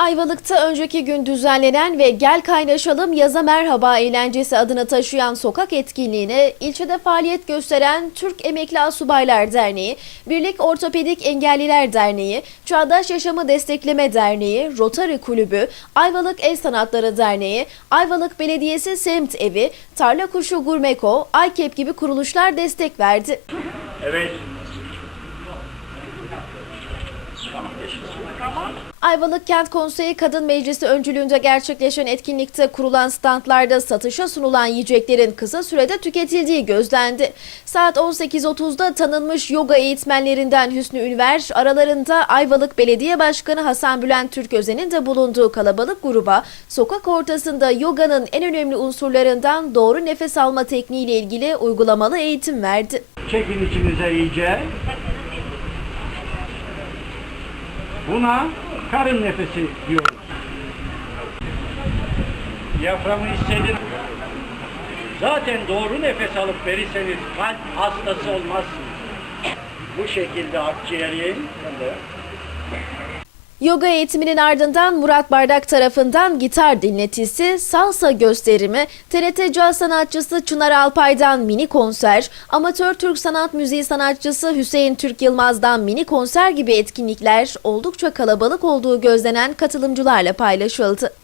Ayvalık'ta önceki gün düzenlenen ve Gel Kaynaşalım Yaza Merhaba eğlencesi adını taşıyan sokak etkinliğine ilçede faaliyet gösteren Türk Emekli Asubaylar Derneği, Birlik Ortopedik Engelliler Derneği, Çağdaş Yaşamı Destekleme Derneği, Rotary Kulübü, Ayvalık El Sanatları Derneği, Ayvalık Belediyesi Semt Evi, Tarla Kuşu Gurmeko, AYKEP gibi kuruluşlar destek verdi. Evet. Ayvalık Kent Konseyi Kadın Meclisi öncülüğünde gerçekleşen etkinlikte kurulan standlarda satışa sunulan yiyeceklerin kısa sürede tüketildiği gözlendi. Saat 18.30'da tanınmış yoga eğitmenlerinden Hüsnü Ünver, aralarında Ayvalık Belediye Başkanı Hasan Bülent Türközen'in de bulunduğu kalabalık gruba sokak ortasında yoganın en önemli unsurlarından doğru nefes alma tekniğiyle ilgili uygulamalı eğitim verdi. Çekin içinize iyice. Buna karın nefesi diyoruz. Diyaframı hissedin. Zaten doğru nefes alıp verirseniz kalp hastası olmazsınız. Bu şekilde akciğerin Yoga eğitiminin ardından Murat Bardak tarafından gitar dinletisi, salsa gösterimi, TRT caz sanatçısı Çınar Alpay'dan mini konser, amatör Türk sanat müziği sanatçısı Hüseyin Türk Yılmaz'dan mini konser gibi etkinlikler oldukça kalabalık olduğu gözlenen katılımcılarla paylaşıldı.